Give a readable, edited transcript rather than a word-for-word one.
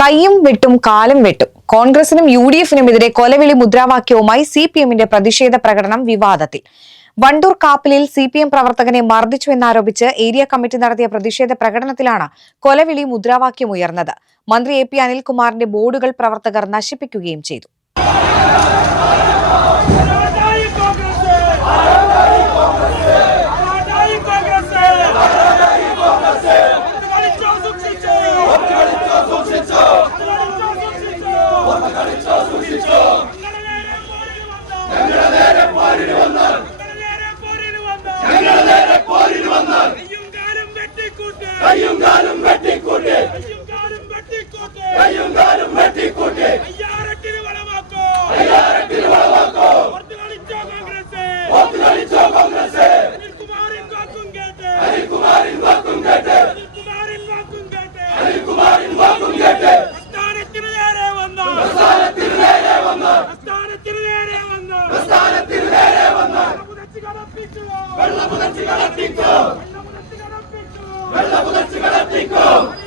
കയ്യും വെട്ടും കാലും വെട്ടും. കോൺഗ്രസിനും UDF-നുമെതിരെ കൊലവിളി മുദ്രാവാക്യവുമായി CPM-ന്റെ പ്രതിഷേധ പ്രകടനം വിവാദത്തിൽ. വണ്ടൂർ കാപ്പിലിൽ CPM പ്രവർത്തകനെ മർദ്ദിച്ചുവെന്നാരോപിച്ച് ഏരിയ കമ്മിറ്റി നടത്തിയ പ്രതിഷേധ പ്രകടനത്തിലാണ് കൊലവിളി മുദ്രാവാക്യമുയർന്നത്. മന്ത്രി AP അനിൽകുമാറിന്റെ ബോർഡുകൾ പ്രവർത്തകർ നശിപ്പിക്കുകയും ചെയ്തു.